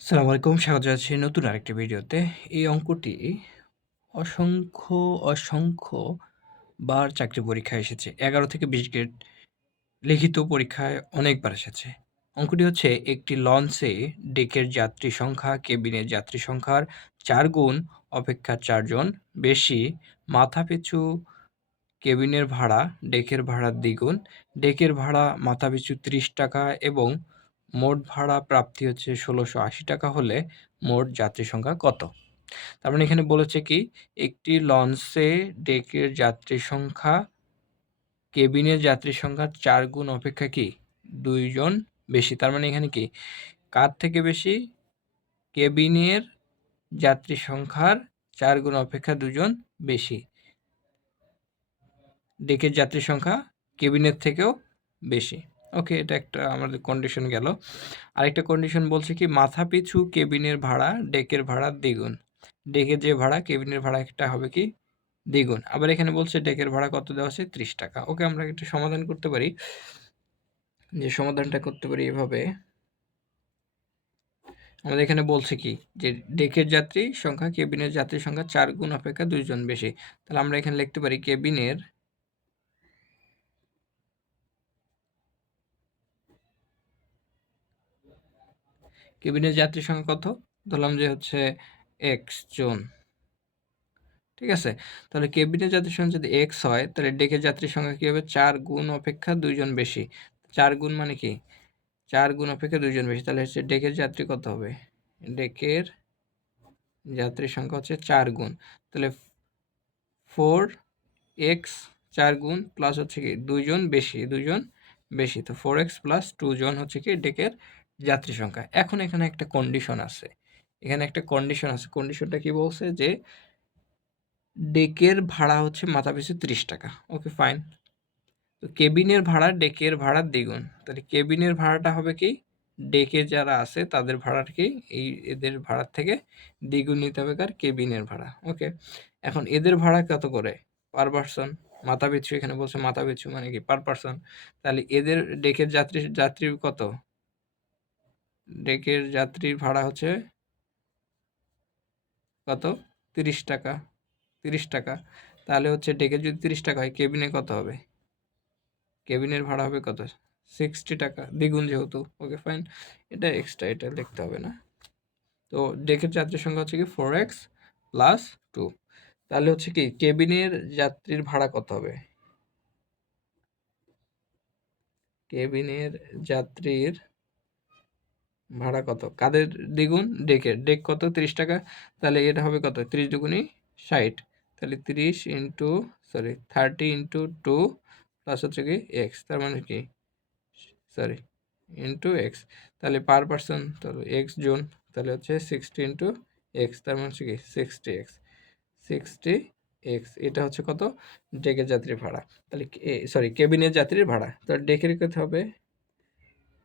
আসসালামু আলাইকুম। স্বাগত জানাচ্ছি নতুন আরেকটি ভিডিওতে। এই অঙ্কটি অসংখ্য, অসংখ্য বার চাকরি পরীক্ষায় এসেছে। ১১ থেকে ২০ গ্রেড লিখিত পরীক্ষায় অনেকবার এসেছে। অঙ্কটি হচ্ছে একটি লঞ্চে ডেকের যাত্রী সংখ্যা কেবিনের যাত্রী সংখ্যার ৪ গুণ অপেক্ষা ৪ জন বেশি। মাথাপিছু কেবিনের ভাড়া ডেকের ভাড়ার দ্বিগুণ। ডেকের ভাড়া মাথাপিছু ৳৩০ এবং মোট ভাড়া প্রাপ্তি হচ্ছে ৳১৬৮০ হলে মোট যাত্রী সংখ্যা কত? তার মানে এখানে বলেছে কি, একটি লঞ্চে ডেকের যাত্রী সংখ্যা কেবিনের যাত্রী সংখ্যার ৪ গুণ অপেক্ষা কি ২ জন বেশি। তার মানে এখানে কি, কার থেকে বেশি? কেবিনের যাত্রী সংখ্যার ৪ গুণ অপেক্ষা ২ জন বেশি। ডেকের যাত্রী সংখ্যা কেবিনের থেকেও বেশি। ওকে, এটা একটা আমাদের কন্ডিশন গেল। আরেকটা কন্ডিশন বলছে কি, মাথাপিছু কেবিনের ভাড়া ডেকের ভাড়ার দ্বিগুণ। ডেকের যে ভাড়া কেবিনের ভাড়াটা হবে কি দ্বিগুণ। আবার এখানে বলছে ডেকের ভাড়া কত দেওয়া আছে? ৳৩০। ওকে, আমরা একটা সমাধান করতে পারি। যে সমাধানটা করতে পারি এভাবে। আমাদের এখানে বলছে কি, যে ডেকের যাত্রী সংখ্যা কেবিনের যাত্রী সংখ্যা ৪ গুণ অপেক্ষা ২ জন বেশি। তাহলে আমরা এখানে লিখতে পারি কেবিনের যাত্রী সংখ্যা কত? ধরলাম যে হচ্ছে x জন। ঠিক আছে? তাহলে কেবিনের যাত্রীর সংখ্যা যদি x হয়, তাহলে ডেকের যাত্রীর সংখ্যা কি হবে? ৪ গুণ অপেক্ষা ২ জন বেশি। ৪ গুণ মানে কি? ৪ গুণ অপেক্ষা ২ জন বেশি। তাহলে হচ্ছে ডেকের যাত্রী কত হবে? ডেকের যাত্রীর সংখ্যা হচ্ছে ৪ গুণ। তাহলে 4x ৪ গুণ প্লাস হচ্ছে কি ২ জন বেশি, ২ জন বেশি। তো 4x প্লাস 2 জন হচ্ছে কি ডেকের যাত্রী সংখ্যা। এখন এখানে একটা কন্ডিশন আছে। এখানে একটা কন্ডিশন আছে। কন্ডিশনটা কি বলছে? যে ডেকের ভাড়া হচ্ছে মাথাপিছু ৳৩০। ওকে, ফাইন। তো কেবিনের ভাড়া ডেকের ভাড়ার দ্বিগুণ। তাহলে কেবিনের ভাড়াটা হবে কি? ডেকে যারা আছে তাদের ভাড়ার কি এদের ভাড়ার থেকে দ্বিগুণ নিতে হবে কার? কেবিনের ভাড়া। ওকে। এখন এদের ভাড়া কত করে? Per person. মাথাপিছু এখানে বলছে মাথাপিছু মানে কি পার পারসন। তাহলে এদের ডেকের যাত্রী কত? ডেকের যাত্রীর ভাড়া হচ্ছে কত? ৳৩০। ৳৩০। তাহলে হচ্ছে ডেকের যদি ৳৩০ হয়, কেবিনে কত হবে? কেবিনের ভাড়া হবে কত? ৳60, দ্বিগুণ যেহেতু। ওকে, ফাইন। এটা এক্সট্রা, এটা লিখতে হবে না। তো ডেকের যাত্রীর সংখ্যা হচ্ছে কি 4x প্লাস 2। তাহলে হচ্ছে কি কেবিনের যাত্রীর ভাড়া কত হবে? কেবিনের যাত্রীর ভাড়া কত? কাদের দ্বিগুণ? ডেকের। ডেক কত? ৳৩০। তাহলে এটা হবে কত? ৩০ দুগুণী ৬০। তাহলে ৩০ ইন্টু 30 ইন্টু 2 প্লাস হচ্ছে কি এক্স। তার মানে কি সরি ইন্টু এক্স। তাহলে পার পারসন তাহলে এক্স জন। তাহলে হচ্ছে 60 ইন্টু এক্স। তার মানে হচ্ছে কি 60x। 60x এটা হচ্ছে কত? ডেকের যাত্রীর ভাড়া। তাহলে কেবিনের যাত্রীর ভাড়া। তাহলে ডেকের কত হবে?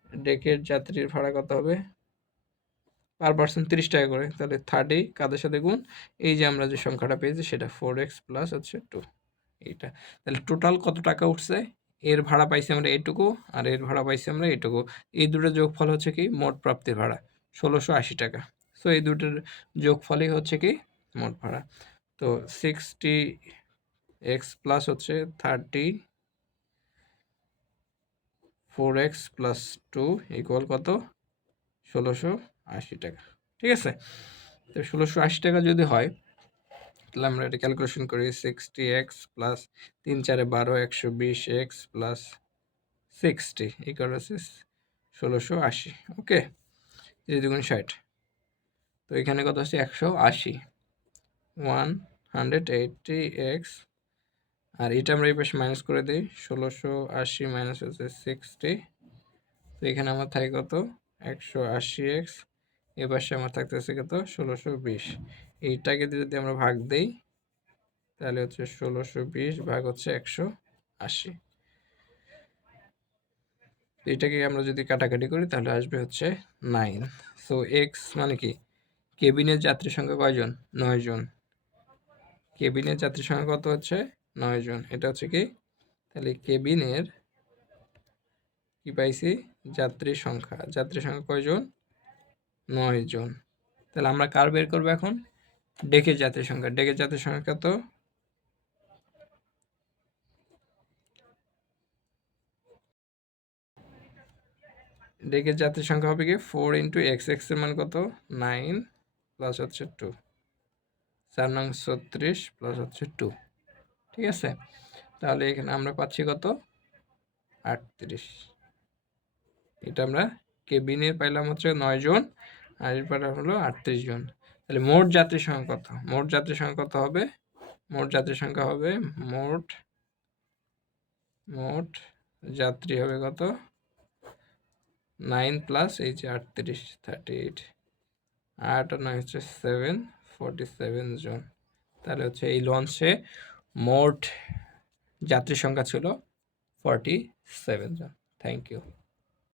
ডেকের যাত্রীর ভাড়া কত হবে? পার পারসন ৳৩০ করে। তাহলে 30 কাদের সাথে গুণ? এই যে আমরা যে সংখ্যাটা পেয়েছি সেটা 4x প্লাস হচ্ছে 2 এইটা। তাহলে টোটাল কত টাকা উঠছে? এর ভাড়া পাইছি আমরা এটুকু, আর এর ভাড়া পাইছি আমরা এটুকু। এই দুটোর যোগফল হচ্ছে কি মোট প্রাপ্তির ভাড়া, ৳১৬৮০। সো এই দুটোর যোগফলই হচ্ছে কি মোট ভাড়া। তো 60x প্লাস হচ্ছে 30, 4x প্লাস 2 ইকুয়াল কত? ৳১৬৮০। ঠিক আছে? তো ৳১৬৮০ যদি হয়, তাহলে আমরা এটা ক্যালকুলেশন করি। 60x plus ৩ 4 12, 120x plus 60 equal হচ্ছে ১৬৮০। ওকে, ৩ দুগুণ ৬০। তো এখানে কত হচ্ছে ১৮০, 180x। আর এটা আমরা এই পাশে মাইনাস করে দিই। ১৬৮০ মাইনাস হচ্ছে 60। তো এখানে আমার থাকে কত? 180x। এ পাশে আমার থাকতেছে কত? ১৬২০। এইটাকে যদি আমরা ভাগ দেই, তাহলে হচ্ছে ১৬২০ ভাগ হচ্ছে 180। এটাকে আমরা যদি কাটাকাটি করি তাহলে আসবে হচ্ছে 9। সো এক্স মানে কি? কেবিনের যাত্রী সংখ্যা কয়জন? 9 জন। কেবিনের যাত্রী সংখ্যা কত হচ্ছে? 9 জন। এটা হচ্ছে কি? তাহলে কেবিনের কি পাইছি? যাত্রী সংখ্যা। যাত্রী সংখ্যা কয়জন? 9 জন। তাহলে আমরা কার বের করবো এখন? ডেকের যাত্রী সংখ্যা। ডেকের যাত্রী সংখ্যা কত? ডেকের যাত্রী সংখ্যা হবে কি 4 ইন্টু এক্স। এক্স এর মান কত? 9 প্লাস হচ্ছে 2। 4 নং 36 প্লাস হচ্ছে 2। ঠিক আছে, তাহলে এখানে আমরা পাচ্ছি কত? 38। এটা আমরা কেবিনের পাইলাম হচ্ছে 9 জন, আর এর পরে হলো 38 জন। তাহলে মোট যাত্রী সংখ্যা কত? মোট যাত্রী সংখ্যা কত হবে? মোট যাত্রী সংখ্যা হবে মোট মোট যাত্রী হবে কত? 9 প্লাস এই যে 38, 38, 8 আর 9 হচ্ছে 7, 47 জন। তাহলে হচ্ছে এই লঞ্চে মোট যাত্রী সংখ্যা ছিল 47 জন। Thank you.